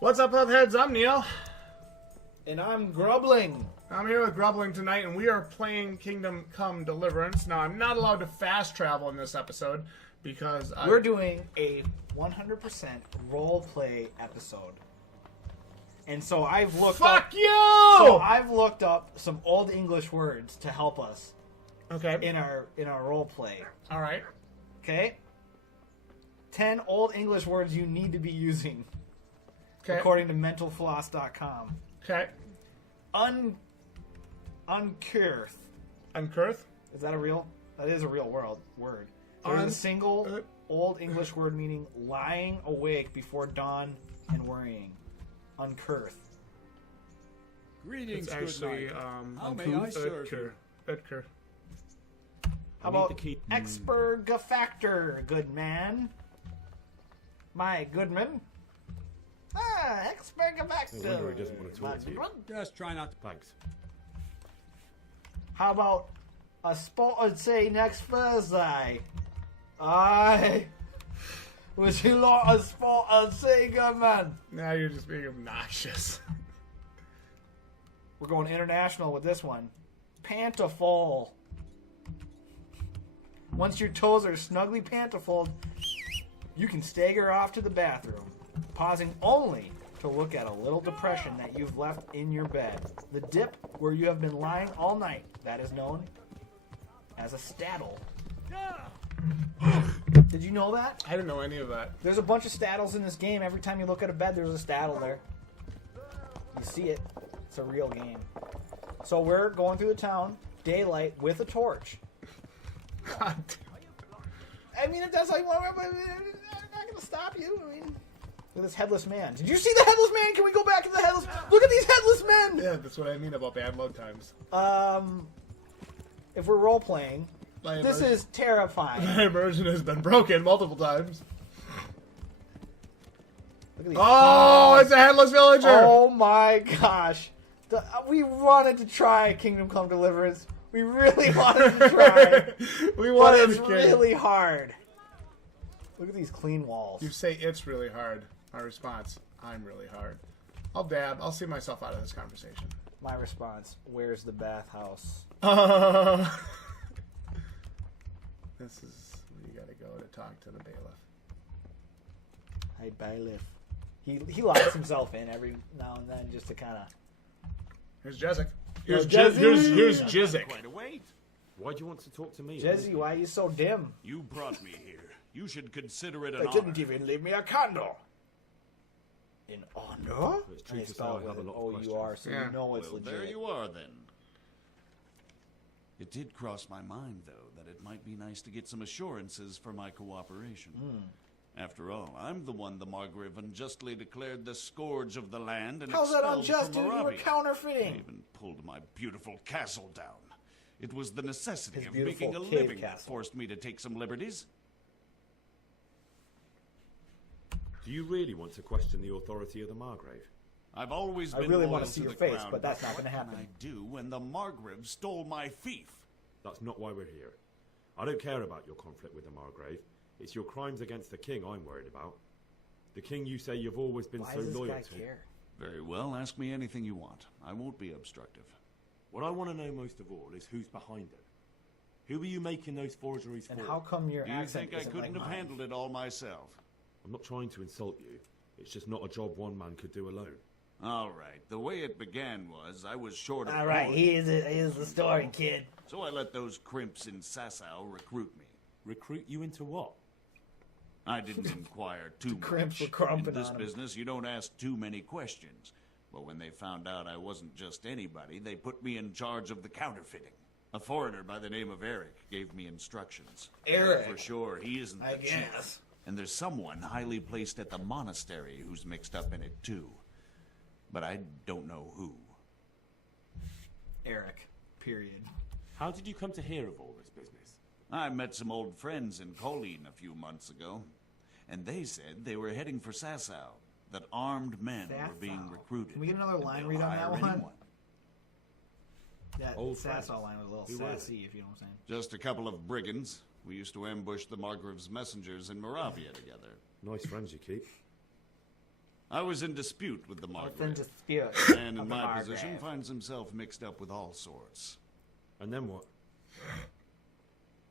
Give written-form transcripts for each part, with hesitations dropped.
What's up, PLEBHEADS? I'm Neil. And I'm Grubbling. I'm here with Grubbling tonight, and we are playing Kingdom Come Deliverance. Now, I'm not allowed to fast travel in this episode because we're doing a 100% roleplay episode. And so I've looked Fuck up... you! So I've looked up some old English words to help us in our roleplay. All right. Okay? 10 old English words you need to be using. Okay. According to mentalfloss.com. Okay. Uncurth. Uncurth? Is that a real? That is a real word. There's a single old English word meaning lying awake before dawn and worrying. Uncurth. Greetings, It's actually, good knight. How may I serve you? Utker. How about expurgafactor, good man? My goodman. Expurgafactor. No wonder he doesn't want to talk to you. Just try not to. Thanks. How about a spotted say next Thursday? Aye. Was you lot a spotted say, good man? Now you're just being obnoxious. We're going international with this one. Pantafall. Once your toes are snugly pantafold, you can stagger off to the bathroom, pausing only to look at a little depression that you've left in your bed. The dip where you have been lying all night. That is known as a staddle. Did you know that? I didn't know any of that. There's a bunch of staddles in this game. Every time you look at a bed, there's a staddle there. You see it. It's a real game. So we're going through the town, daylight, with a torch. God. I mean, if that's how you want to, I'm not going to stop you. I mean, look at this headless man. Did you see the headless man? Can we go back to the headless? Look at these headless men. Yeah, that's what I mean about bad load times. If we're role playing, this is terrifying. My immersion has been broken multiple times. Look at these It's a headless villager. Oh my gosh. We wanted to try Kingdom Come Deliverance. We really wanted to try. We wanted but it's really hard. Look at these clean walls. You say it's really hard. My response, I'm really hard. I'll dab. I'll see myself out of this conversation. My response, where's the bathhouse? This is where you gotta go to talk to the bailiff. Hey, bailiff. He locks himself in every now and then just to kind of... Here's Jezik. Here's Here's Jizik. Quite a wait. Why do you want to talk to me? Jesse, why are you so dim? You brought me here. You should consider it an They honor. didn't even leave me a candle. In honor? It's true And to it's say I spelled have a with lot of O-U-R, questions. so Yeah. you know it's Well, legit. there you are then. It did cross my mind, though, that it might be nice to get some assurances for my cooperation. After all, I'm the one the Margrave unjustly declared the scourge of the land and How's that expelled unjust, from dude? You were Moravia. I counterfeiting. even pulled my beautiful castle down. It was the necessity His of making a beautiful cave living that castle. forced me to take some liberties. Do you really want to question the authority of the Margrave? I've always I been really loyal wanna see to your the face, crown, but that's not what gonna happen. can I do when the Margrave stole my fief? That's not why we're here. I don't care about your conflict with the Margrave. It's your crimes against the king I'm worried about. The king you say you've always been Why so does this loyal guy to. care? Very well, ask me anything you want. I won't be obstructive. What I want to know most of all is who's behind it. Who are you making those forgeries And for? how come your Do you accent think I isn't couldn't like have mine? handled it all myself? I'm not trying to insult you. It's just not a job one man could do alone. All right, the way it began was I was short of All right, corn, here's the story, kid. so I let those crimps in Sasau recruit me. Recruit you into what? I didn't inquire too crimps much. were crumping In this on him. business, you don't ask too many questions. But when they found out I wasn't just anybody, they put me in charge of the counterfeiting. A foreigner by the name of Eric gave me instructions. Eric? For sure, he isn't I the chief. guess. And there's someone highly placed at the monastery who's mixed up in it too. But I don't know who. Eric, period. How did you come to hear of all this business? I met some old friends in Colleen a few months ago, and they said they were heading for Sasau, that armed men were being Sasau. recruited. Can we get another and line they'll read on hire that one? anyone. That Old Sasau friends. line was a little Who were they? sassy, if you know what I'm saying. Just a couple of brigands. We used to ambush the Margrave's messengers in Moravia together. Nice friends you keep. I was in dispute with the Margrave. In dispute. Man in of the my Margrave. position finds himself mixed up with all sorts. And then what?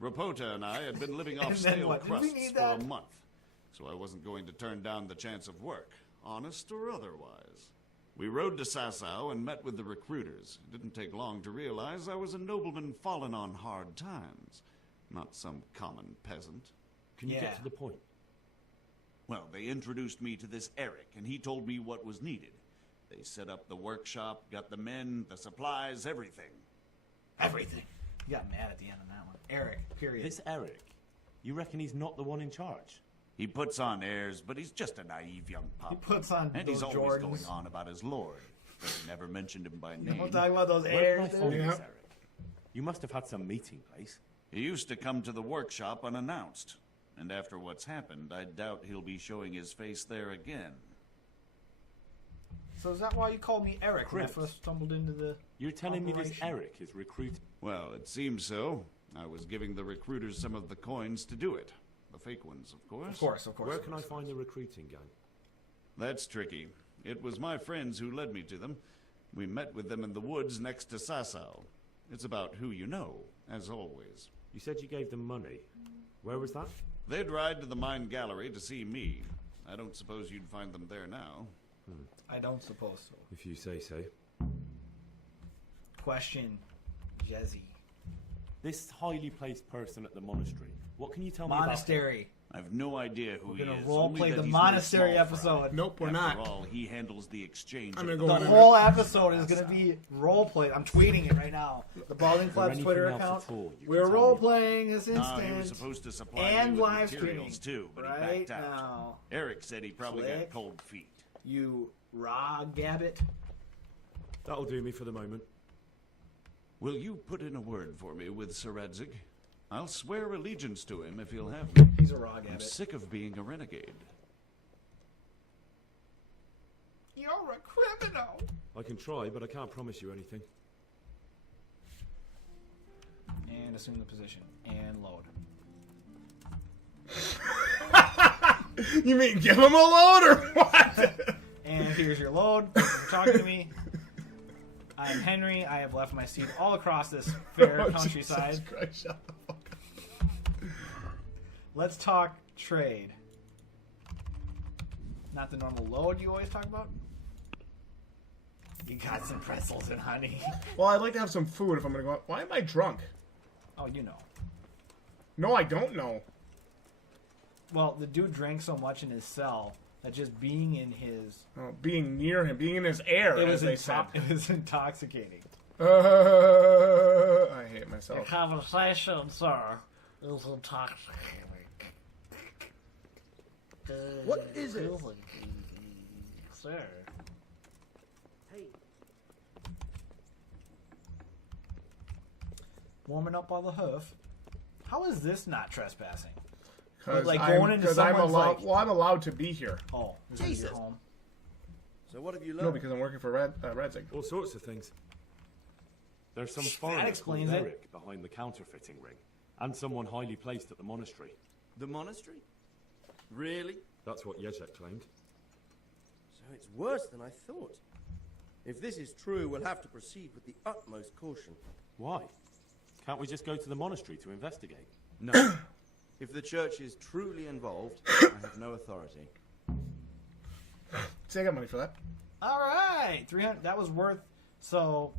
Rapota and I had been living And off then stale what? Did we crusts need for that? a month, so I wasn't going to turn down the chance of work, honest or otherwise. We rode to Sasau and met with the recruiters. It didn't take long to realize I was a nobleman fallen on hard times, not some common peasant. Can you Yeah. get to the point? Well, they introduced me to this Eric, and he told me what was needed. They set up the workshop, got the men, the supplies, everything. Everything. You got mad at the end of that one. Eric, period. This Eric, you reckon he's not the one in charge? He puts on airs, but he's just a naive young pup. He puts on and those he's always Jordans. going on about his lord. But he never mentioned him by Don't name. talk about those Where can I airs. find dude. Yeah. this Eric? You must have had some meeting place. He used to come to the workshop unannounced. And after what's happened, I doubt he'll be showing his face there again. So is that why you called me Eric when I Chris. first stumbled into the You're telling me this operation? Eric is recruiting? Well, it seems so. I was giving the recruiters some of the coins to do it. The fake ones, of course. Of course, of course. Where of can I course. find the recruiting gang? That's tricky. It was my friends who led me to them. We met with them in the woods next to Sasau. It's about who you know, as always. You said you gave them money. Where was that? They'd ride to the mine gallery to see me. I don't suppose you'd find them there now. I don't suppose so. If you say so. Question, Jezzy. This highly placed person at the monastery. What can you tell me Monastery. I've no idea who We're he gonna is. role only play that the he's no monastery small fry. episode. Nope, we're After not. all, he handles the exchange. I'm of gonna the go The on whole episode is going to be role play. I'm tweeting it right now. The Balding Plebs anything Twitter else account. at all you can We're tell role me? playing this He was instant supposed to supply and me with live streaming. materials too, but right he backed out. now. Eric said he probably got Click. cold feet. You raw gabbit. That'll do me for the moment. Will you put in a word for me with Sir Radzig? I'll swear allegiance to him if he'll have me. He's a raw I'm gabbit. sick of being a renegade. You're a criminal. I can try, but I can't promise you anything. And assume the position. And load. You mean give him a load or what? And here's your load. You're talking to me. I am Henry. I have left my seat all across this fair Oh, countryside. Jesus Christ, shut the fuck up. Let's talk trade. Not the normal load you always talk about. You got some pretzels and honey. Well, I'd like to have some food if I'm gonna go out. Why am I drunk? Oh, you know. No, I don't know. Well, the dude drank so much in his cell that just being in his... Oh, being near him, being in his air, It as was, they said. it was intoxicating. I hate Your myself. conversation, sir, is intoxicating. What is it? Sir. Hey, Warming up on the hoof. How is this not trespassing? Because Like going into I'm someone's, allowed. like- Well, I'm allowed to be here. Oh, this is your Jesus. home. so what have you learned? No, because I'm working for Redzig. All sorts of things. There's some foreigner explains called it. Eric behind the counterfeiting ring, and someone highly placed at the monastery. The monastery? Really? That's what Jdog claimed. So it's worse than I thought. If this is true, we'll have to proceed with the utmost caution. Why? Can't we just go to the monastery to investigate? No. If the church is truly involved, I have no authority. See, I got money for that. All right, 300. That was worth So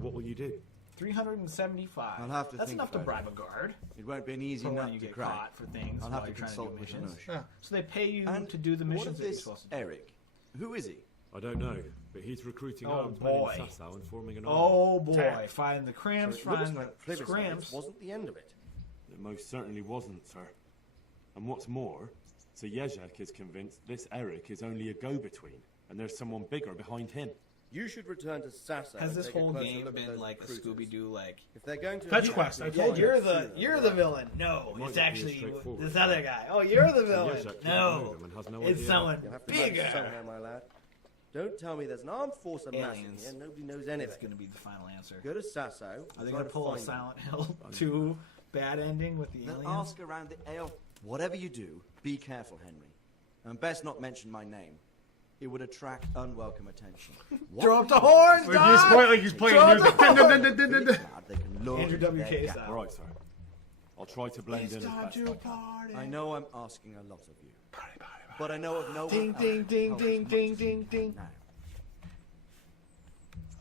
what will you do? 375. I'll have to That's think enough to about it. bribe a guard It won't be an easy for when nut you to get crack. caught for things I'll while have to you're trying to consult do with missions. Anush. Yeah. So they pay you And to do the what missions of that you're this supposed to do. Eric? Who is he? I don't know, but he's recruiting Oh, armed men boy. in Sasau and forming an army. Oh boy, Damn. find the So cramps, it looks find like the plebiscite scrimps. wasn't the end of it. It most certainly wasn't, sir. And what's more, Sir Jdog is convinced this Eric is only a go-between, and there's someone bigger behind him. You should return to Sasau. Has and this take a whole closer game look at been those like a recruiters. Scooby-Doo, like If they're going to Fetch quest, I yeah, told you. you're the villain. No, It might it's not be as actually straightforward. this other guy. Oh, you're the Jdog villain. can't No, move him and has no it's idea. someone You'll have to manage bigger. somehow, my lad. Don't tell me there's an armed force amassing Aliens. here. Nobody knows It's anything. going to be the final answer. Go to Sasau. Are and they try going to to pull a find them. Silent Hill 2 bad ending with the Then aliens? ask around the ale. Whatever you do, be careful, Henry. And best not mention my name. it would attract unwelcome attention. Throw up the horns, He's playing music. Glad they can lure Andrew you to WK their style. All right, sir. I'll try to blend in as best I can. I know I'm asking a lot of you, but I know of no Ding, one ding, else ding, who ding, knows ding, much ding, ding. now.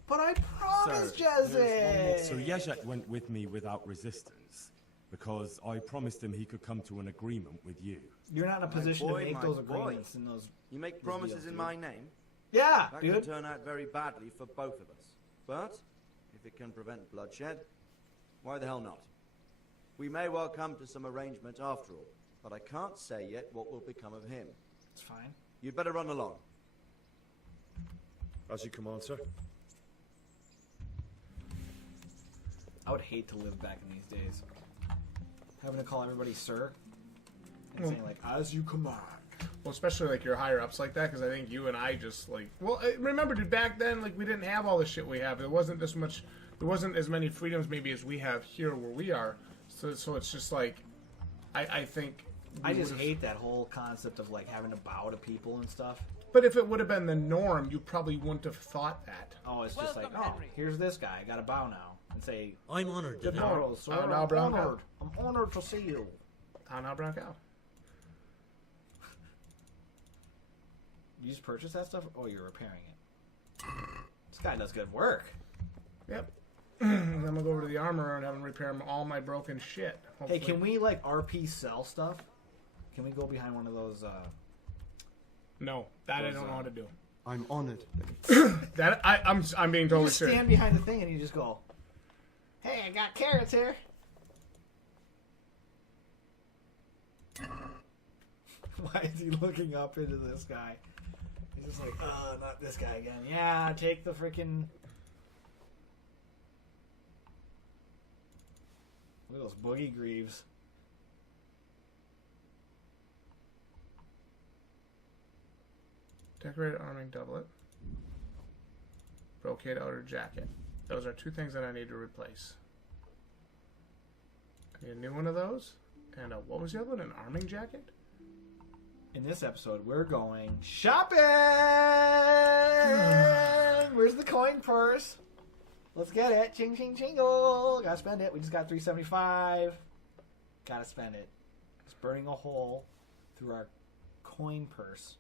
But I promised, Sir, Jesse. so Jdog went with me without resistance because I promised him he could come to an agreement with you. You're not in a position boy, to make my those boy. agreements and those. You make promises in my name, Yeah, that dude. could turn out very badly for both of us. But if it can prevent bloodshed, why the hell not? We may well come to some arrangement after all, but I can't say yet what will become of him. It's fine. You'd better run along. As you command, sir. I would hate to live back in these days. Having to call everybody sir and saying like, as you command. Well, especially like your higher ups like that, because I think you and I just like. Well, remember, dude, back then, like we didn't have all the shit we have. There wasn't this much. There wasn't as many freedoms maybe as we have here where we are. So it's just like, I think. I just hate that whole concept of like having to bow to people and stuff. But if it would have been the norm, you probably wouldn't have thought that. Oh, it's just like, oh, here's this guy. I got to bow now and say, I'm honored to good know. morrow, sir. now, I'm Brown honored. I'm honored to see you. How now, Brown Cow? You just purchased that stuff? Oh, you're repairing it. This guy does good work. Yep. And then we'll go over to the armorer and have him repair all my broken shit. Hopefully. Hey, can we like RP sell stuff? Can we go behind one of those? No, that I don't know how to do. I'm honored. That I'm being You totally just serious. stand behind the thing and you just go, "Hey, I got carrots here." Why is he looking up into this guy? He's just like, oh, not this guy again. Yeah, take the freaking. Look at those boogie greaves. Decorated arming doublet. Brocade outer jacket. Those are two things that I need to replace. I need a new one of those. And what was the other one? An arming jacket? In this episode, we're going shopping! Where's the coin purse? Let's get it. Ching, ching, chingle. Gotta spend it. We just got $3.75. Gotta spend it. It's burning a hole through our coin purse.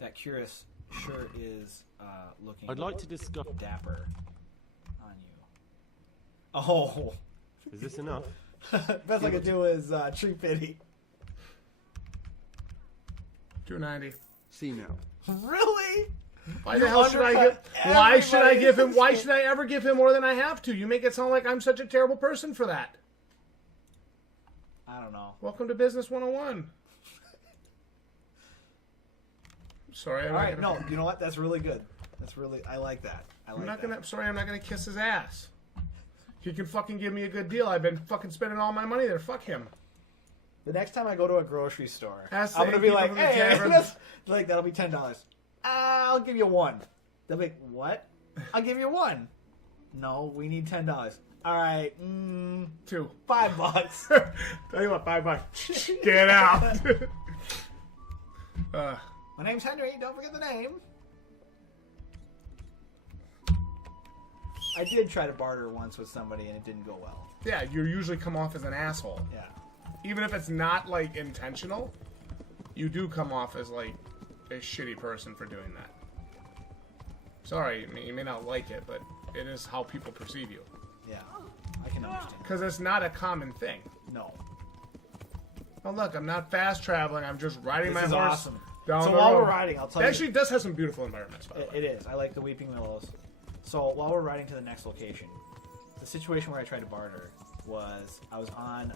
That curious shirt is looking I'd like to discuss. dapper on you. Oh. Is this enough? Best I could do is tree pity. $2.90. See now. Really? Why the hell should I give? Why should I give him? Why should I ever give him more than I have to? You make it sound like I'm such a terrible person for that. I don't know. Welcome to Business 101. Sorry, All right, no, you know what? That's really good. That's really, I like that. I'm not gonna kiss his ass. He can fucking give me a good deal. I've been fucking spending all my money there. Fuck him. The next time I go to a grocery store, Ask I'm the gonna be people like, from the hey, tavern. like that'll be $10. I'll give you one. They'll be like, what? I'll give you one. No, we need $10. All right, $2. $5. Tell you what, $5. Get out. My name's Henry. Don't forget the name. I did try to barter once with somebody and it didn't go well. Yeah, you usually come off as an asshole. Yeah. Even if it's not like intentional, you do come off as like a shitty person for doing that. Sorry, you may not like it, but it is how people perceive you. Yeah, I can understand. Because it's not a common thing. No. Oh look, I'm not fast traveling. I'm just riding This my is horse awesome. down So the while road. we're riding, I'll tell It you. actually does have some beautiful environments, by the way. It is. I like the Weeping Willows. So while we're riding to the next location, the situation where I tried to barter was I was on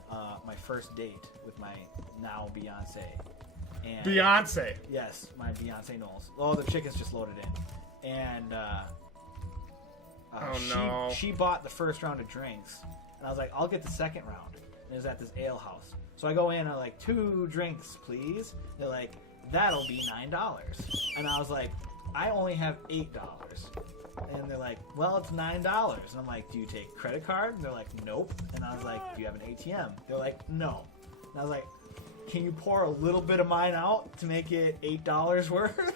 my first date with my now Beyonce. And Beyonce. Yes, my Beyonce Knowles. Oh, the chicken's just loaded in. And no. she bought the first round of drinks. And I was like, I'll get the second round. And it was at this ale house. So I go in, I'm like, 2 drinks, please. They're like, that'll be $9. And I was like, I only have $8. And they're like, well, it's $9. And I'm like, do you take credit card? And they're like, nope. And I was like, do you have an ATM? They're like, no. And I was like, can you pour a little bit of mine out to make it $8 worth?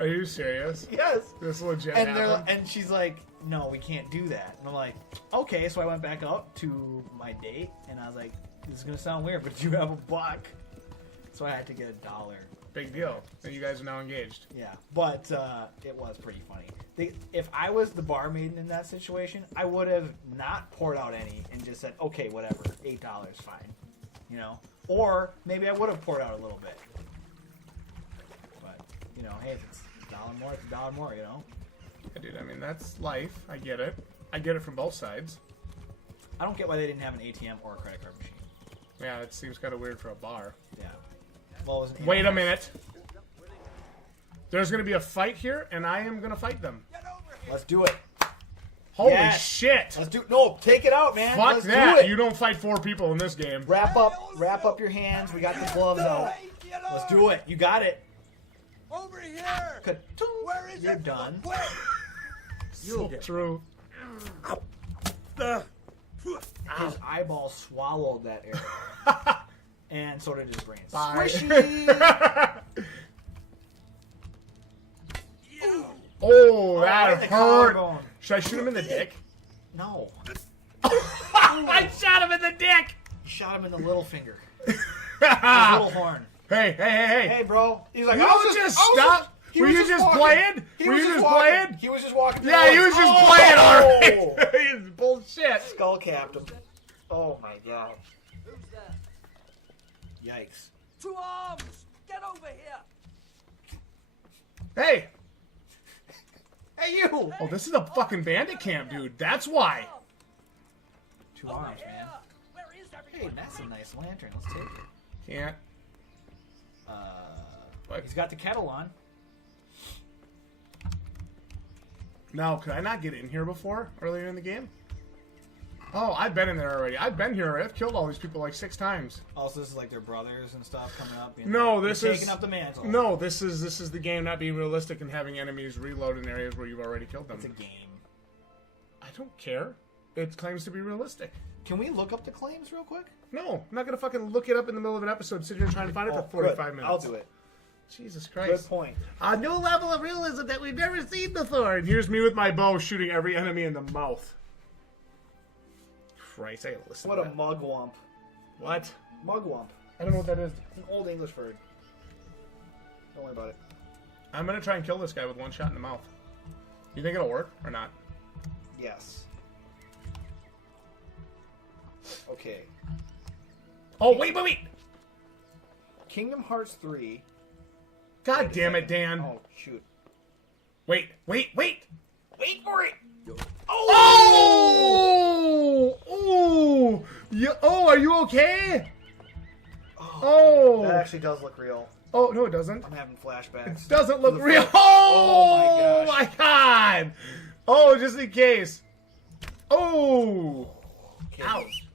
Are you serious? Yes. This legit And happened? and she's like, no, we can't do that. And I'm like, okay. So I went back out to my date, and I was like, this is gonna sound weird, but you have $1. So I had to get $1. Big deal. And you guys are now engaged. Yeah, but it was pretty funny. If I was the barmaid in that situation, I would have not poured out any and just said, okay, whatever, $8, fine. You know? Or maybe I would have poured out a little bit. But, you know, hey, if it's $1 more, it's $1 more, you know? Yeah, dude, I mean, that's life. I get it. I get it from both sides. I don't get why they didn't have an ATM or a credit card machine. Yeah, it seems kind of weird for a bar. Yeah. Well, it was an Wait a minute. There's going to be a fight here, and I am going to fight them. Let's do it. Holy Yes. shit. Let's do. No, take it out, man. Fuck Let's that. do it. You don't fight 4 people in this game. Wrap up your hands. We got the gloves out. Let's do it. You got it. Over here! Ka-toom. Where is You're it? done. So true. His eyeball swallowed that air. And so did his brain. Bye. Squishy! Oh, right in that the hurt. collarbone. Should I shoot him in the dick? No. I shot him in the dick. Shot him in the little finger. His little horn. Hey. Hey, bro. He's like, You don't just stop. Were you just playing? Were you just playing? He was just walking. Yeah, he was just playing, alright. He's bullshit. Skull capped him. Oh my god. Who's that? Yikes. 2 arms! Get over here! Hey. Hey, you! Oh, this is a fucking bandit camp, dude. That's why. 2 arms, man. Where is Hey, everyone? that's a nice lantern. Let's take it. Can't. What? He's got the kettle on. No, could I not get in here before, earlier in the game? Oh, I've been in there already. I've been here. I've killed all these people like 6 times. Also, this is like their brothers and stuff coming up. You No, know, this they're is taking up the mantle. No, this is the game not being realistic and having enemies reload in areas where you've already killed them. It's a game. I don't care. It claims to be realistic. Can we look up the claims real quick? No, I'm not gonna fucking look it up in the middle of an episode, sit here and try and find it for 45 minutes. I'll do it. Jesus Good Christ. point. A new level of realism that we've never seen before. And here's me with my bow shooting every enemy in the mouth. Christ, I gotta listen What to a that. mugwump. What? Mugwump. I don't know what that is. It's an old English bird. Don't worry about it. I'm gonna try and kill this guy with 1 shot in the mouth. You think it'll work or not? Yes. Okay. Oh, wait. Kingdom Hearts 3. God damn it, Dan. Oh, shoot. Wait. Wait for it! Oh! Oh! Yeah, oh, are you okay? Oh! That actually does look real. Oh, no, it doesn't. I'm having flashbacks. It doesn't look To the real. front. Oh, Oh my gosh. my God! Oh, just in case. Oh! Okay. Ouch.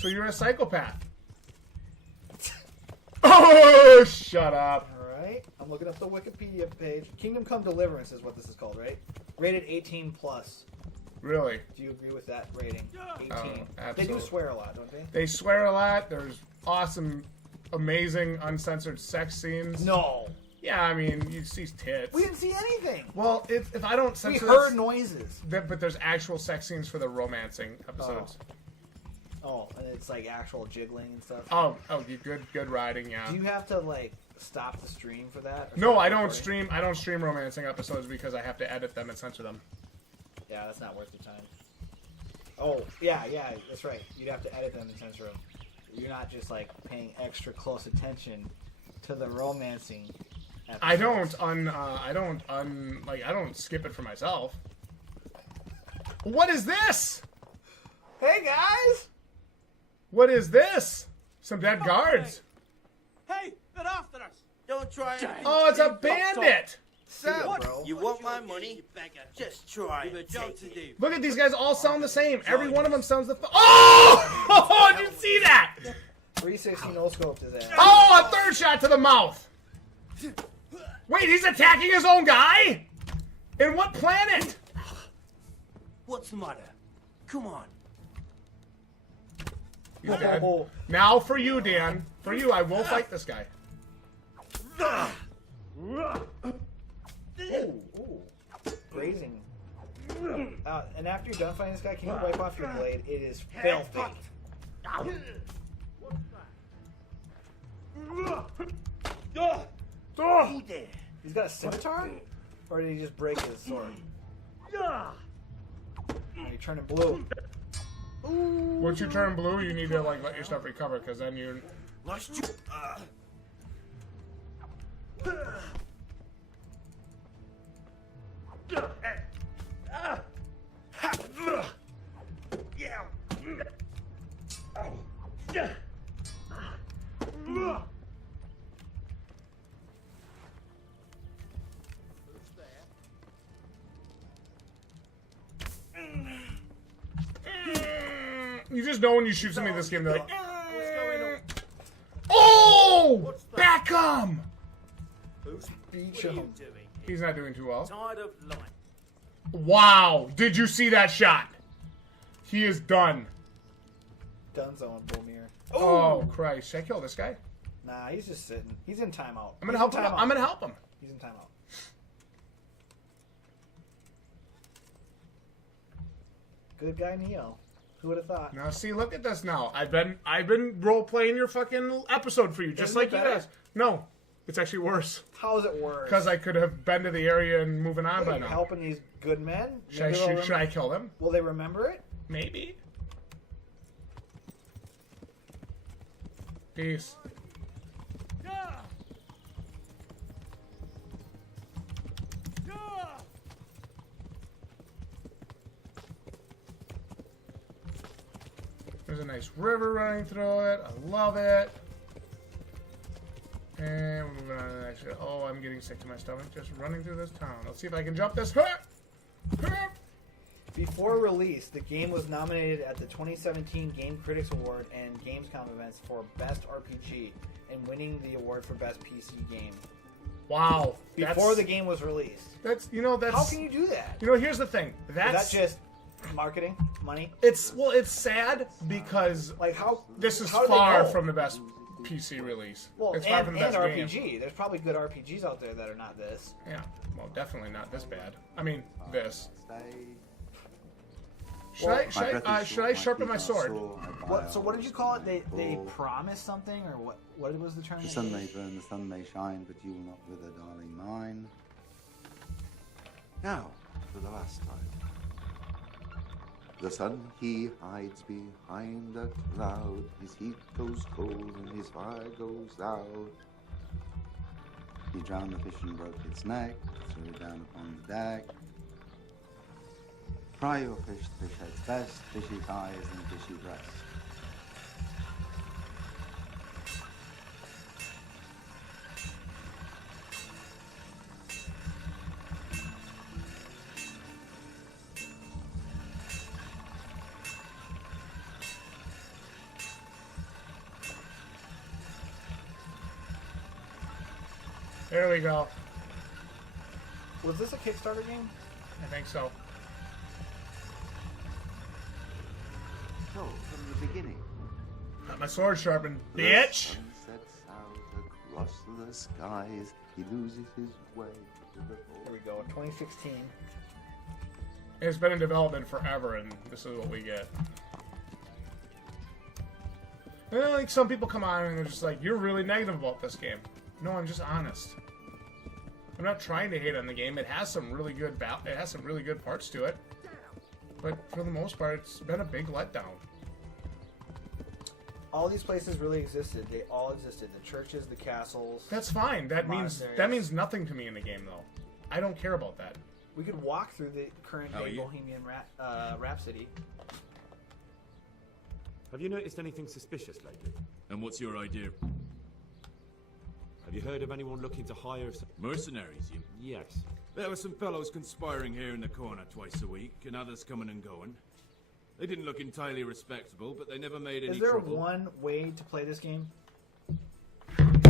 So you're a psychopath. Oh, shut up. Alright. I'm looking up the Wikipedia page. Kingdom Come Deliverance is what this is called, right? Rated 18+. Really? Do you agree with that rating? 18. They do absolutely. swear a lot, don't they? They swear a lot. There's awesome, amazing, uncensored sex scenes. No. Yeah, I mean, you see tits. We didn't see anything. Well, if I don't We censor heard this- noises. but there's actual sex scenes for the romancing episodes. Oh, and it's like actual jiggling and stuff. Oh, you good writing, yeah. Do you have to like stop the stream for that? or No, stop I don't recording? stream. I don't stream romancing episodes because I have to edit them and censor them. Yeah, that's not worth your time. Oh, yeah, that's right. You'd have to edit them and censor them. You're not just like paying extra close attention to the romancing episodes. I don't skip it for myself. What is this? Hey guys! What is this? Some dead guards. Hey, they're after us! Don't try it. Oh, it's a bandit. So, bro. you want my money? Just try You've a and job take to it. do. Look at these guys all sound the same. Every one of them sounds the. Oh! Did you see that? 360 no scoped his ass. Oh, a 3rd shot to the mouth. Wait, he's attacking his own guy? In what planet? What's the matter? Come on. He's dead. Now for you, Dan. For you, I will fight this guy. Ooh. Grazing. And after you're done fighting this guy, can you wipe off your blade? It is filthy. Who there? He's got a scimitar? Or did he just break his sword? Oh, he turned it blue. Once you turn blue, you need to like let your stuff recover, because then you. Lost you. You just know when you shoot somebody in this game, they're like, oh, Beckham! Beach him. He's not doing too well. Tired of lying. Wow, did you see that shot? He is done. Dunzo on Bomir. Oh, Christ. Should I kill this guy? Nah, he's just sitting. He's in timeout. I'm gonna help him. I'm gonna help him. He's in timeout. Good guy Neo. Who would have thought? Now see, look at this now. I've been role playing your fucking episode for you, just Isn't like it you better? guys. No, it's actually worse. How is it worse? Because I could have been to the area and moving on by You're now. helping these good men. Should I Maybe they'll should I kill them? Will they remember it? Maybe. Peace. There's a nice river running through it. I love it. And we're moving on to the next one. Oh, I'm getting sick to my stomach just running through this town. Let's see if I can jump this. Before release, the game was nominated at the 2017 Game Critics Award and Gamescom events for Best RPG, and winning the award for Best PC Game. Wow. Before the game was released. That's How can you do that? Here's the thing. Is that just marketing? Money? It's sad because Like how this is how did they far know? from the best PC release. Well, it's far and from the best RPG. game. There's probably good RPGs out there that are not this. Yeah. Well, definitely not this bad. I mean, this. Should I sharpen my sword? So what did you call it? They promised something, or what? What was the term? The sun may burn, the sun may shine, but you will not wither, darling mine. Now, for the last time. The sun, he hides behind a cloud. His heat goes cold and his fire goes out. He drowned the fish and broke its neck, threw it down upon the deck. Fry your fish, the fish head's best, fishy thighs and fishy breast. There we go. Was this a Kickstarter game? I think so. So, from the beginning. Got my sword sharpened, The bitch! sun sets out across the skies. He loses his way to the Here we go. 2016. It's been in development forever, and this is what we get. And like some people come on and they're just like, "You're really negative about this game." No, I'm just honest. I'm not trying to hate on the game. It has some really good parts to it, but for the most part, it's been a big letdown. All these places really existed. They all existed. The churches, the castles. That's fine. That means nothing to me in the game, though. I don't care about that. We could walk through the current day Bohemian Rhapsody. Have you noticed anything suspicious lately? And what's your idea? Have you heard of anyone looking to hire some... Mercenaries, you? Yes. There were some fellows conspiring here in the corner twice a week, and others coming and going. They didn't look entirely respectable, but they never made any Is there trouble. one way to play this game?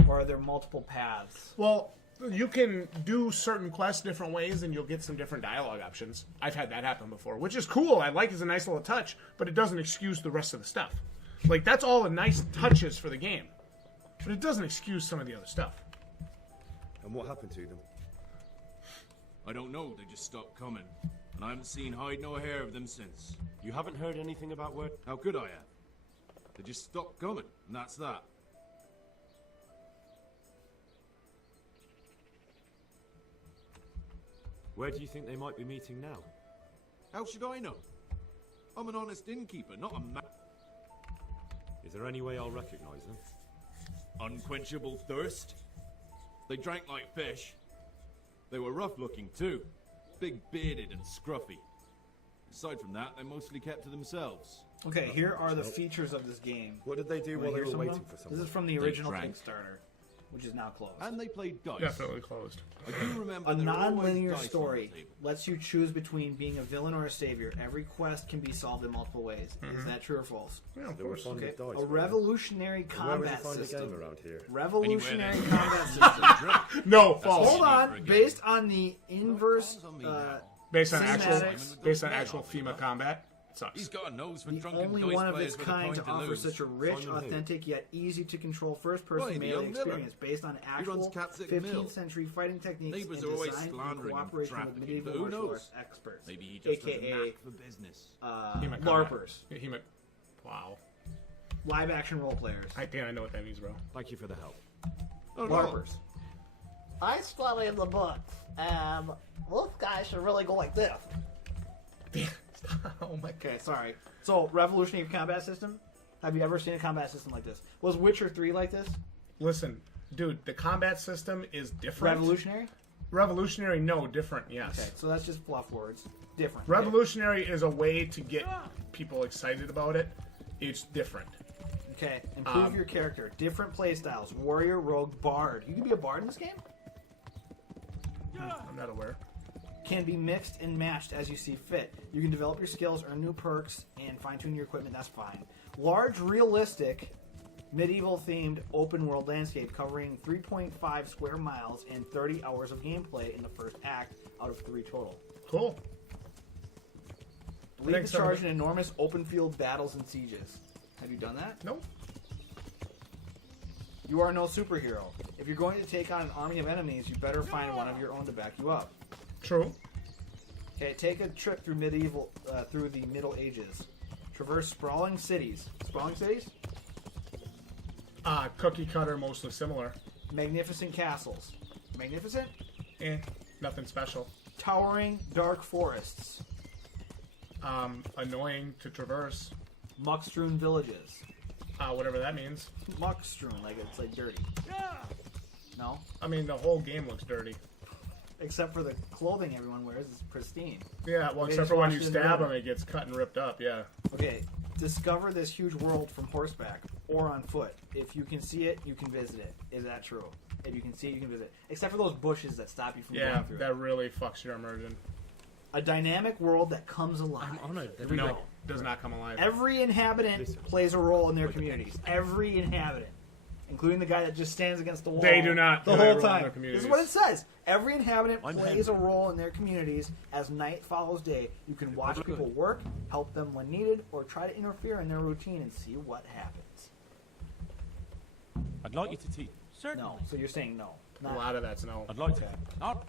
Or are there multiple paths? Well, you can do certain quests different ways, and you'll get some different dialogue options. I've had that happen before, which is cool. I like it's a nice little touch, but it doesn't excuse the rest of the stuff. Like, that's all the nice touches for the game, but it doesn't excuse some of the other stuff. And what happened to them? I don't know, they just stopped coming. And I haven't seen hide nor hair of them since. You haven't heard anything about where... How could I have? They just stopped coming, and that's that. Where do you think they might be meeting now? How should I know? I'm an honest innkeeper, not a man. Is there any way I'll recognize them? Unquenchable thirst? They drank like fish. They were rough-looking, too. Big-bearded and scruffy. Aside from that, they mostly kept to themselves. Okay, here are the features of this game. What did they do while they were waiting for someone? This is from the original drank. Kickstarter, which is now closed. And they played dice. Definitely closed. I do remember A there were always non-linear dice on story the table. lets you choose between being a villain or a savior. Every quest can be solved in multiple ways. Is that true or false? Yeah, of They were course. fond Okay. of dice, A weren't they? revolutionary And where would you combat find a system. game around here? Revolutionary Anywhere combat system. No, false. Hold for a on. game. Based on the inverse, Depends on me now. Based on cinematics. actual FEMA combat, it sucks. He's got a nose for the drunken only dice one of players its with a kind coin to to offer lose. such a rich, Simon who? authentic, yet easy to control first-person Why, the melee young miller. experience based on actual runs Capsic 15th Mill. century fighting techniques Neighbors and are always design in slandering him for cooperation with trafficking, medieval but who martial knows? arts experts, Maybe he just has a aka knack for business. FEMA combat. LARPers, FEMA. Wow. live-action role players, I know what that means, bro. Thank you for the help. LARPers. I studied the books, and this guy should really go like this. Oh my god. Okay, sorry. So, revolutionary combat system. Have you ever seen a combat system like this? Was Witcher 3 like this? Listen, dude, the combat system is different. Revolutionary? Revolutionary, no, different, yes. Okay, so that's just fluff words. Different. Revolutionary is a way to get people excited about it. It's different. Okay, improve your character. Different playstyles. Warrior, rogue, bard. You can be a bard in this game? I'm not aware. Can be mixed and matched as you see fit. You can develop your skills, earn new perks, and fine-tune your equipment. That's fine. Large, realistic, medieval-themed open-world landscape covering 3.5 square miles and 30 hours of gameplay in the first act out of 3 total. Cool. Lead Thanks, the charge in everybody. enormous open-field battles and sieges. Have you done that? Nope. You are no superhero. If you're going to take on an army of enemies, you better find one of your own to back you up. True. Okay, take a trip through through the Middle Ages. Traverse sprawling cities. Sprawling cities? Cookie cutter, mostly similar. Magnificent castles. Magnificent? Nothing special. Towering dark forests. Annoying to traverse. Muck-strewn villages. Whatever that means. Muck-strewn, like it's like dirty. No? I mean, the whole game looks dirty. Except for the clothing everyone wears is pristine. Yeah, well, They except just for when washed you it in the stab river. them, it gets cut and ripped up, yeah. Okay, discover this huge world from horseback or on foot. If you can see it, you can visit it. Is that true? If you can see it, you can visit it. Except for those bushes that stop you from Yeah, going through it. that really fucks your immersion. A dynamic world that comes alive. No, does not come alive. Every inhabitant plays a role in their communities. Every inhabitant. Including the guy that just stands against the wall. They do not The play a whole role in time. their This communities. is what it says. Every inhabitant I'm plays a Henry. role in their communities as night follows day. You can watch people work, help them when needed, or try to interfere in their routine and see what happens. I'd like you to teach. No. So you're saying no. A Not lot of that's no. I'd like to.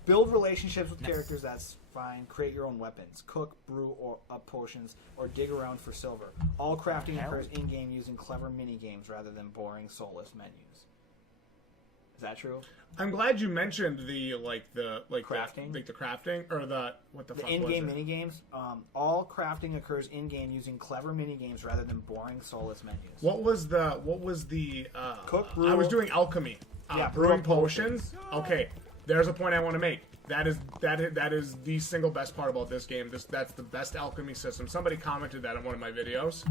build relationships with characters, that's fine. Create your own weapons. Cook, brew or up potions, or dig around for silver. All crafting occurs in-game using clever mini-games rather than boring, soulless menus. Is that true? I'm glad you mentioned the Crafting? the crafting or the what the The fuck in-game was it? mini-games, all crafting occurs in-game using clever mini-games rather than boring, soulless menus. What was the Cook, I was brew. doing alchemy. Yeah, brewing brew potions. Okay, there's a point I want to make. That is the single best part about this game. That's the best alchemy system. Somebody commented that on one of my videos.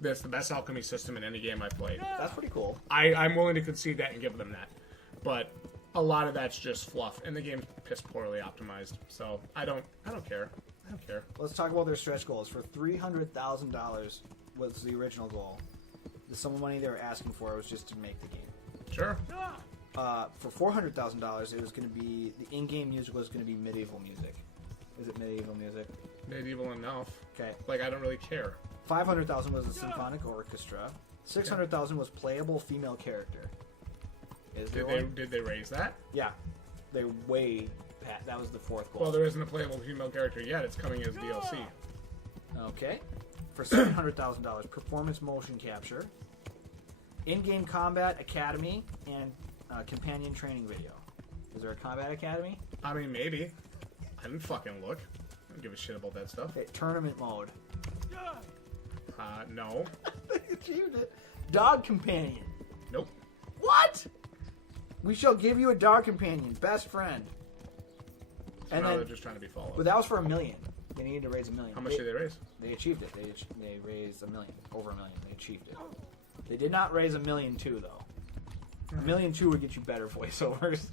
That's the best alchemy system in any game I've played. That's pretty cool. I'm willing to concede that and give them that. But a lot of that's just fluff, and the game's piss poorly optimized. So I don't care. I don't care. Let's talk about their stretch goals. For $300,000 was the original goal. The sum of money they were asking for was just to make the game. Sure. For $400,000, it was going to be the in-game music was going to be medieval music. Is it medieval music? Medieval enough. Okay. Like, I don't really care. $500,000 was a symphonic orchestra. $600,000 was playable female character. Did they raise that? Yeah, they way. That was the fourth goal. Well, there isn't a playable female character yet. It's coming as DLC. Okay. For $700,000, performance motion capture, in-game combat academy, and companion training video. Is there a combat academy? I mean, maybe. I didn't fucking look. I don't give a shit about that stuff. Okay, tournament mode. No. They achieved it. Dog companion. Nope. What? We shall give you a dog companion, best friend. So now they're just trying to be followed. But that was for $1 million. They needed to raise $1 million. How much did they raise? They achieved it. They raised $1 million, over $1 million. They achieved it. They did not raise $1.2 million though. $1.2 million would get you better voiceovers.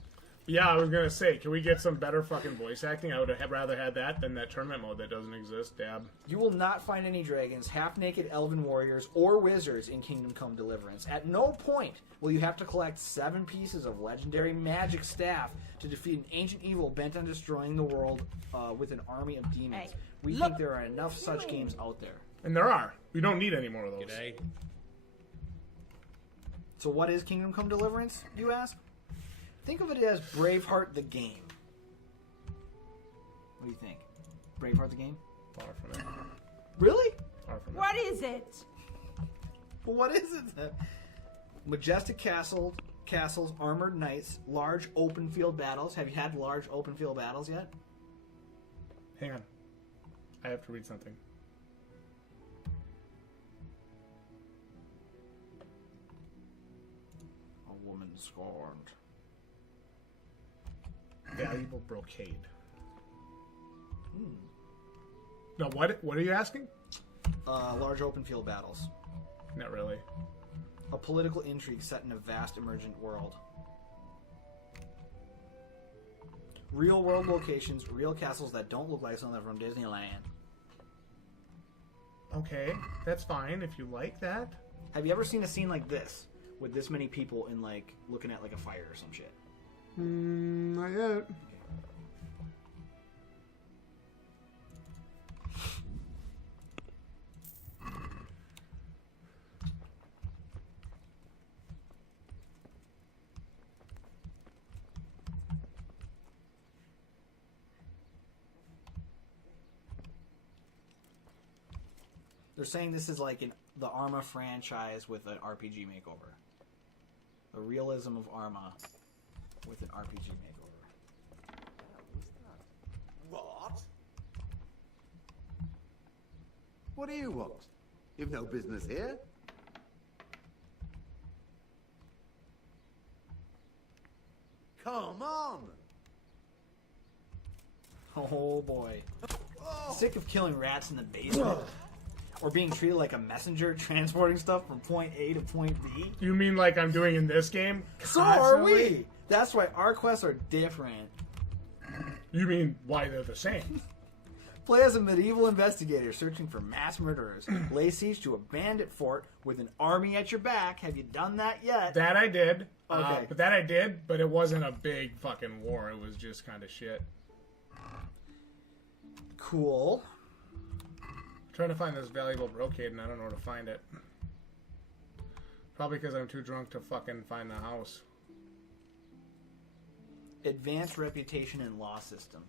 Yeah, I was gonna say, can we get some better fucking voice acting? I would have rather had that than that tournament mode that doesn't exist. Dab. You will not find any dragons, half-naked elven warriors, or wizards in Kingdom Come Deliverance. At no point will you have to collect 7 pieces of legendary magic staff to defeat an ancient evil bent on destroying the world with an army of demons. Hey, We think there are enough such games out there. And there are. We don't need any more of those. G'day. So what is Kingdom Come Deliverance, you ask? Think of it as Braveheart the game. What do you think? Braveheart the game? Far from it. Really? Far from What is it? Well, what is it then? Majestic castles, armored knights, large open field battles. Have you had large open field battles yet? Hang on. I have to read something. A woman scorned. Valuable brocade. No, what are you asking? Large open field battles. Not really. A political intrigue set in a vast emergent world. Real world locations, real castles that don't look like something from Disneyland. Okay, that's fine if you like that. Have you ever seen a scene like this? With this many people in like looking at like a fire or some shit? Not yet. They're saying this is like the Arma franchise with an RPG makeover. The realism of Arma with an RPG makeover. What? What do you want? You've no business here. Come on! Oh boy. Sick of killing rats in the basement? Or being treated like a messenger transporting stuff from point A to point B? You mean like I'm doing in this game? So are we! That's why our quests are different. You mean why they're the same? Play as a medieval investigator searching for mass murderers. Lay siege to a bandit fort with an army at your back. Have you done that yet? That I did. Okay. But it wasn't a big fucking war. It was just kind of shit. Cool. I'm trying to find this valuable brocade and I don't know where to find it. Probably because I'm too drunk to fucking find the house. Advanced reputation and law system.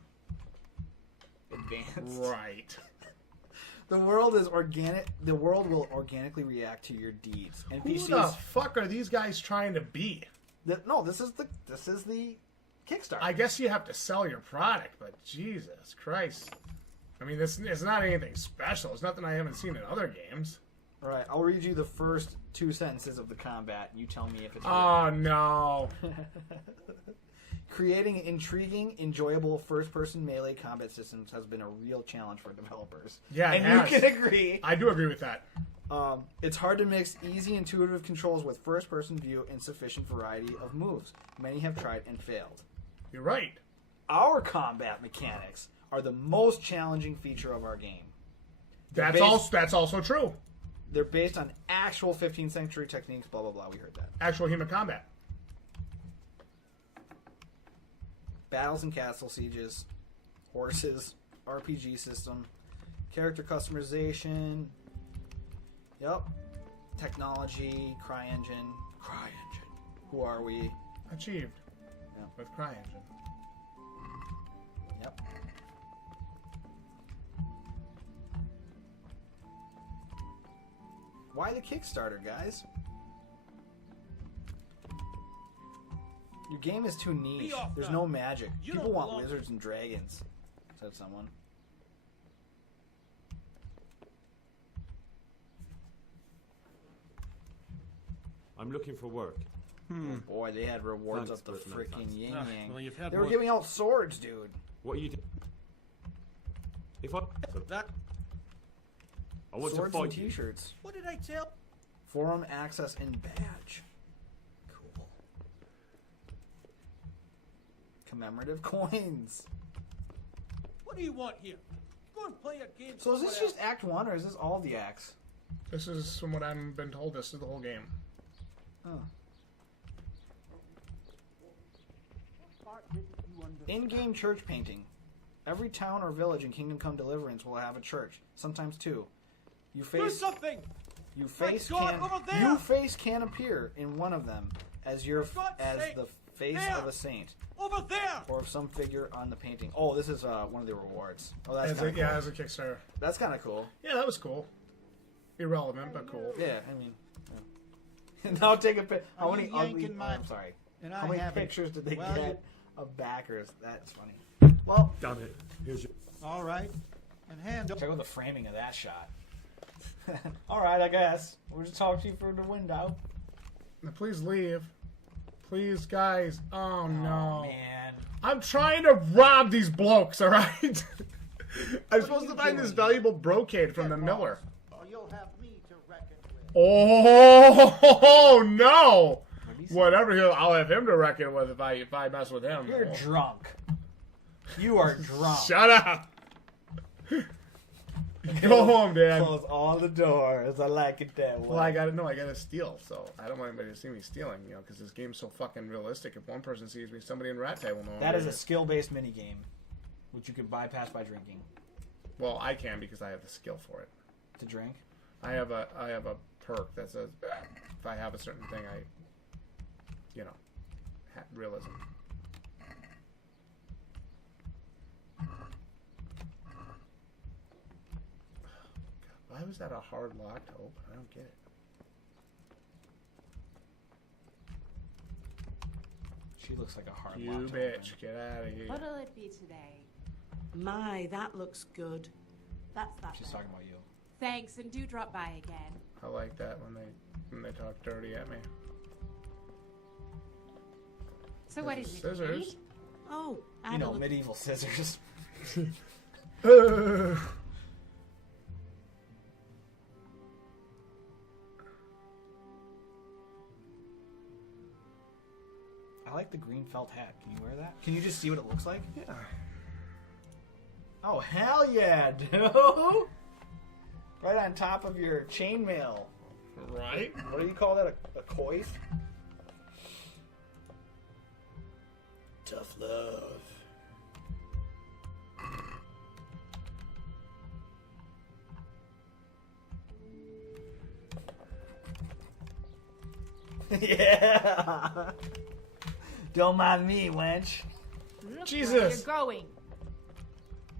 Advanced. Right. The world is organic. The world will organically react to your deeds. NPCs. Who the fuck are these guys trying to be? No, this is the Kickstarter. I guess you have to sell your product, but Jesus Christ. I mean, it's not anything special. It's nothing I haven't seen in other games. All right, I'll read you the first 2 sentences of the combat, and you tell me if it's Oh, no. Creating intriguing, enjoyable first-person melee combat systems has been a real challenge for developers. Yeah, it and has. you can agree. I do agree with that. It's hard to mix easy, intuitive controls with first-person view and sufficient variety of moves. Many have tried and failed. You're right. Our combat mechanics are the most challenging feature of our game. That's also true. They're based on actual 15th century techniques, blah, blah, blah. We heard that. Actual human combat. battles and castle sieges, horses, RPG system, character customization. Yep. Technology, CryEngine. CryEngine. Who are we? Achieved. Yeah. With CryEngine. Yep. Why the Kickstarter, guys? Your game is too niche. There's no magic. People want wizards and dragons, said someone. I'm looking for work. Oh boy, they had rewards Thanks, up the but no freaking thanks. yin yang. well, you've had They were one- giving out swords, dude. What are you doing? If I want to Swords and fight you. t-shirts. What did I tell? Forum access and badge. Cool. Commemorative coins. What do you want here? Go and play a game. So is this somewhere just Act 1 or is this all the acts? This is, from what I've been told, this is the whole game. Oh. In-game church painting. Every town or village in Kingdom Come Deliverance will have a church, sometimes two. You Do face something. you face God, can over there! you face can appear in one of them as your For God's as sake! the face There! of a saint Over there. or of some figure on the painting. Oh, this is one of the rewards. Oh, that's As kind a, of yeah, cool. as a Kickstarter. That's kind of cool. Yeah, that was cool. Irrelevant, but cool. Yeah, I mean. Yeah. Now take a pic. How Are many you ugly? yanking my- I'm sorry. And How I many haven't. pictures did they Well, get of backers? That's funny. Well, Damn it. Here's your... All right. And hand check out the framing of that shot. All right, I guess we'll just talk to you through the window. Now, please leave. Please, guys. Oh, no. Man. I'm trying to rob these blokes, alright? I'm supposed to find this valuable brocade from the miller. or you'll have me to reckon with. Oh, no! Whatever, I'll have him to reckon with if I mess with him. You're drunk. You are drunk. Shut up! Go home, Dan. Close all the doors. I like it that way. Well, I gotta steal, so I don't want anybody to see me stealing, because this game's so fucking realistic. If one person sees me, somebody in Rat Tag will know. That is a skill-based minigame, which you can bypass by drinking. Well, I can because I have the skill for it. To drink? I have a perk that says if I have a certain thing, realism. Why was that a hard lock to open? I don't get it. She looks like a hard You lock to bitch, get out of here. What'll it be today? My, that looks good. That's that. She's talking about you. Thanks, and do drop by again. I like that when they talk dirty at me. So what is it? Scissors. Oh, You know, medieval scissors. I like the green felt hat. Can you wear that? Can you just see what it looks like? Yeah. Oh, hell yeah, dude! Right on top of your chainmail. Right? What do you call that? A coif? Tough love. Yeah. Don't mind me, wench. Look Jesus. where you're going.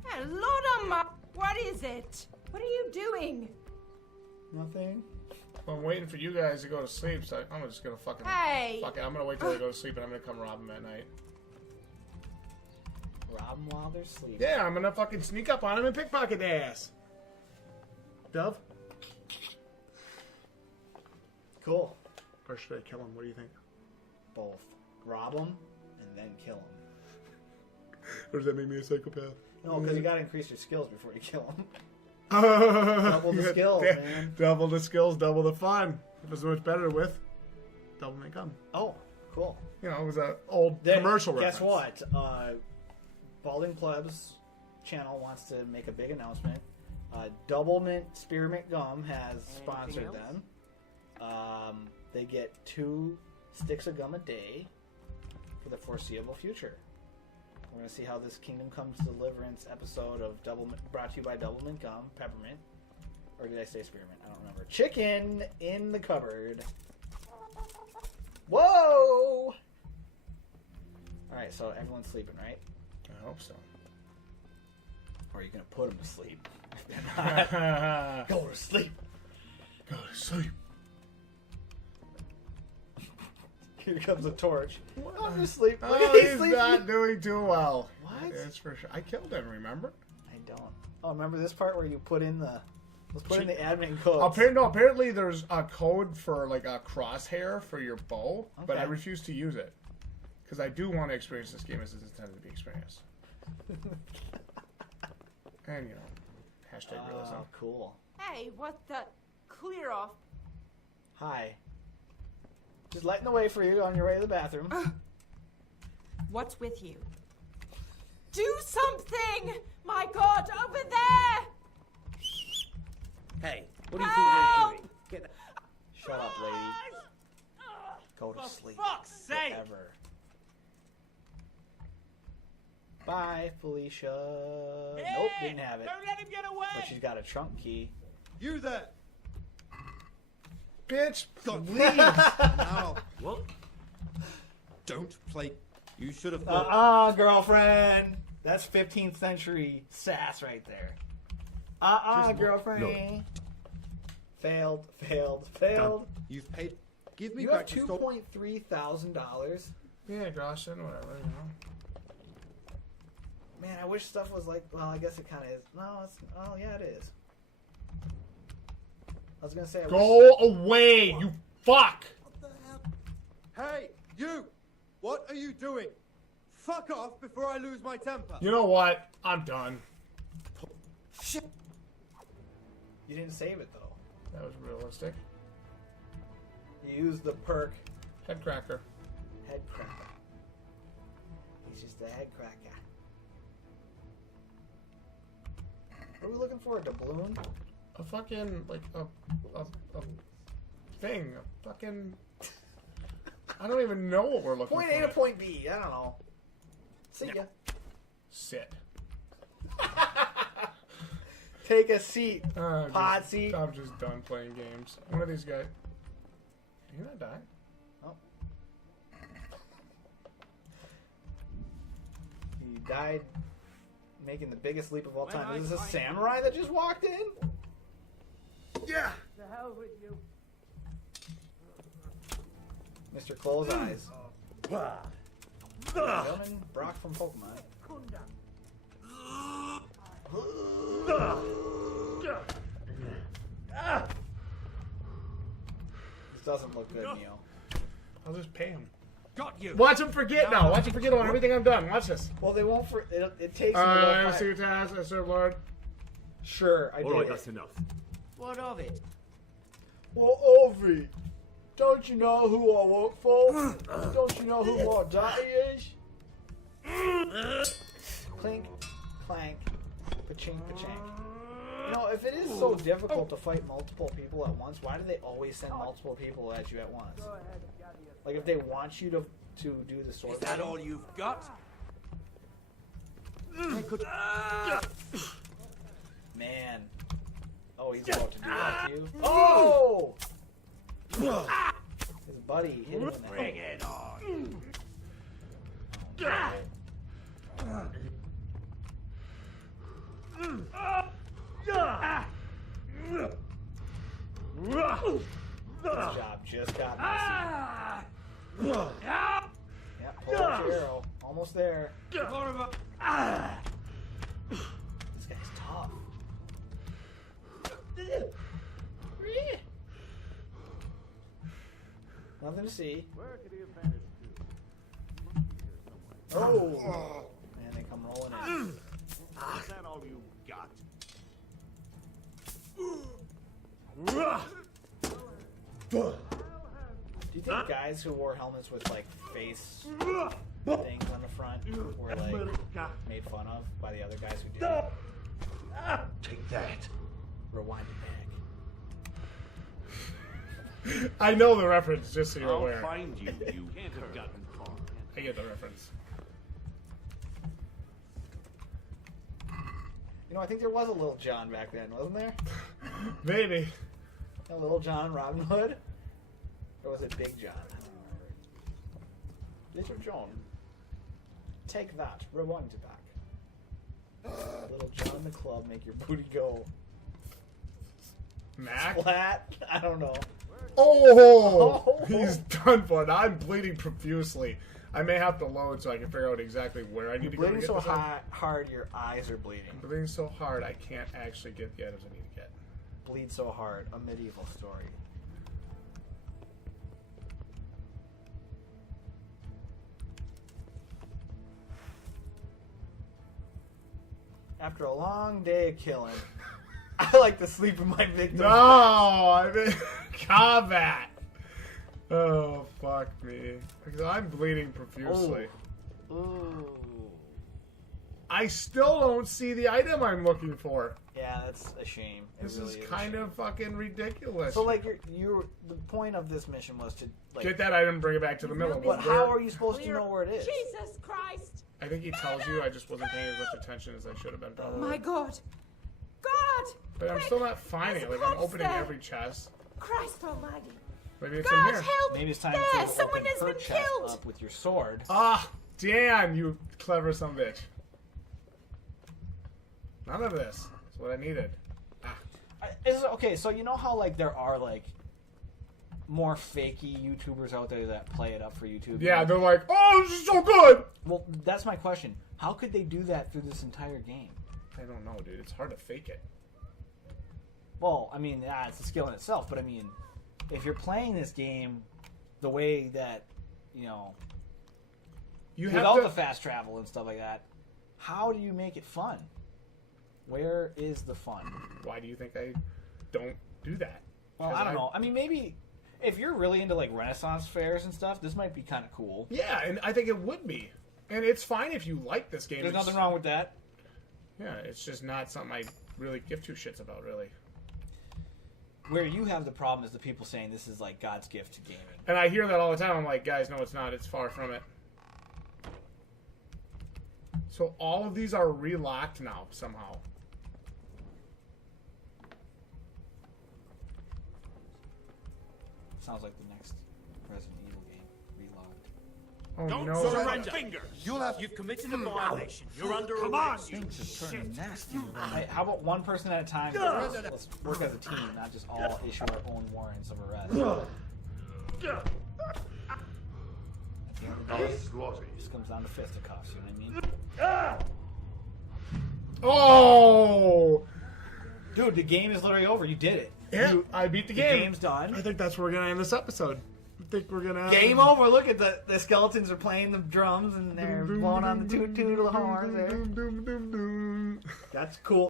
Hello, Ma. What is it? What are you doing? Nothing. Well, I'm waiting for you guys to go to sleep, so I'm just gonna fucking. Hey. Fuck it, I'm gonna wait till they go to sleep and I'm gonna come rob them at night. Rob them while they're sleeping. Yeah, I'm gonna fucking sneak up on them and pickpocket their ass. Dove? Cool. Or should I kill him? What do you think? Both. Rob them and then kill them. Or does that make me a psychopath? No, because you gotta increase your skills before you kill them. Double the skills, man. Double the skills, double the fun. If it's so much better with, double may come. Oh, cool. You know, it was an old commercial Guess reference. what? Balding Plebs channel wants to make a big announcement. Doublemint Spearmint Gum has sponsored them. They get 2 sticks of gum a day for the foreseeable future. We're gonna see how this Kingdom Comes Deliverance episode of brought to you by Doublemint Gum, Peppermint, or did I say Spearmint? I don't remember. Chicken in the cupboard. Whoa! All right, so everyone's sleeping, right? I hope so. Or are you gonna put them to sleep? If they're not, go to sleep. Go to sleep. Here comes a torch. I'm just sleep. Oh, he's not doing too well. What? That's for sure. I killed him. Remember? I don't. Oh, remember this part where you put in the in the admin code. Apparently there's a code for like a crosshair for your bow, but I Okay. refuse to use it because I do want to experience this game as it's intended to be experienced. And you know, hashtag realism. Oh, cool. Hey, what the? Clear off. Hi. Just lighting the way for you on your way to the bathroom. What's with you? Do something! My God, over there! Hey, what do you think you're doing? Get the... Shut up, lady. Go to sleep. fuck's sake! Forever. Bye, Felicia. Nope, didn't have it. Don't let him get away! But she's got a trunk key. You there! Bitch, please! Now, what? Don't play. You should have thought. Girlfriend. That's 15th century sass right there. Girlfriend. Look. Failed. You've paid. Give me You back have the store. $2,300. Yeah, gosh, and whatever. You know. Man, I wish stuff was like. Well, I guess it kind of is. No, it's. Oh, yeah, it is. I was gonna say. Go away, you fuck! Hey, you! What are you doing? Fuck off before I lose my temper. You know what? I'm done. Shit. You didn't save it though. That was realistic. You used the perk Head cracker. head cracker. He's just a head cracker. What are we looking for? A doubloon? A fucking like a thing. A fucking. I don't even know what we're looking Point for. A to point B. I don't know. See ya. Sit. Take a seat. Pod Pod seat. I'm just done playing games. One of these guys. Did he not die? Oh. He died making the biggest leap of all time. Is this a samurai that just walked in? Yeah. The hell with you. Mr. Close Eyes. Gentleman, Brock from Pokemon. This doesn't look good, Neo. I'll just pay him. Got you! Watch him forget now. Watch him forget on everything I've done. Watch this. Well, they won't. It takes. them a little I time. see your task. I serve Lord. Sure, I did. Alright, it. that's enough. What of it? Well, Ovi, don't you know who I work for? Don't you know who my daddy is? Clink, clank, pachink, pachink. You know, if it is so difficult to fight multiple people at once, why do they always send multiple people at you at once? Like, if they want you to do the sword Is that fighting? all you've got? Man. Oh, he's about to do that to you. Oh! His buddy hit him in the Bring head. it on! This job just got messy. Yeah, pull out your arrow. Almost there. This guy's tough. Nothing to see. Oh! Man, they come rolling in. Is that all you got? Do you think guys who wore helmets with like face things on the front were like made fun of by the other guys who did it? Take that. Rewind it I know the reference, just so you're I'll aware. find you. You can't have gotten far. I get the reference. You know, I think there was a Little John back then, wasn't there? Maybe. A Little John Robin Hood? Or was it Big John? I don't remember. Little John. Take that. Rewind it back. Little John the Club, make your booty go. Mac? Splat? I don't know. Oh! He's done for. Now I'm bleeding profusely. I may have to load so I can figure out exactly where I need to go. Bleeding so hard, your eyes are bleeding. I'm bleeding so hard, I can't actually get the items I need to get. Bleed so hard, a medieval story. After a long day of killing, I like to sleep in my victim's No, I'm in combat. Oh, fuck me. Because I'm bleeding profusely. Ooh. I still don't see the item I'm looking for. Yeah, that's a shame. This is kind of fucking ridiculous. So, like, you're the point of this mission was to like, get that item and bring it back to the middle. But how are you supposed to know where it is? Jesus Christ! I think he tells you. I just wasn't paying as much attention as I should have been. Probably. My God! God! But I'm still not finding it. Like, I'm opening every chest. Christ Almighty! Maybe it's God in here. help! Maybe it's time there, to someone open has her been chest killed. up with your sword. Ah, damn, you clever son of a bitch. None of this. That's what I needed. Okay, so you know how like there are like more fakey YouTubers out there that play it up for YouTube? Yeah, they're like, oh, this is so good! Well, that's my question. How could they do that through this entire game? I don't know, dude. It's hard to fake it. Well, I mean, it's a skill in itself, but I mean, if you're playing this game the way that, you know, without the fast travel and stuff like that, how do you make it fun? Where is the fun? Why do you think I don't do that? Well, I don't know. I mean, maybe if you're really into like Renaissance fairs and stuff, this might be kind of cool. Yeah, and I think it would be. And it's fine if you like this game. There's nothing wrong with that. Yeah, it's just not something I really give two shits about, really. Where you have the problem is the people saying this is like God's gift to gaming. And I hear that all the time. I'm like, guys, no, it's not. It's far from it. So all of these are relocked now, somehow. Sounds like the next Resident Evil game, relogged. Oh, Don't no. surrender. You've committed a violation. You're under arrest. Things are turning nasty. Hey, how about one person at a time? Let's work as a team, not just all issue our own warrants of arrest. At the end of the day, it just comes down to fisticuffs, you know what I mean? Oh! Dude, the game is literally over. You did it. Yeah, I beat the game. The game's done. I think that's where we're going to end this episode. I think we're going to... Game over. Look at the skeletons are playing the drums and they're blowing on the toot-toot of the horns there. That's cool.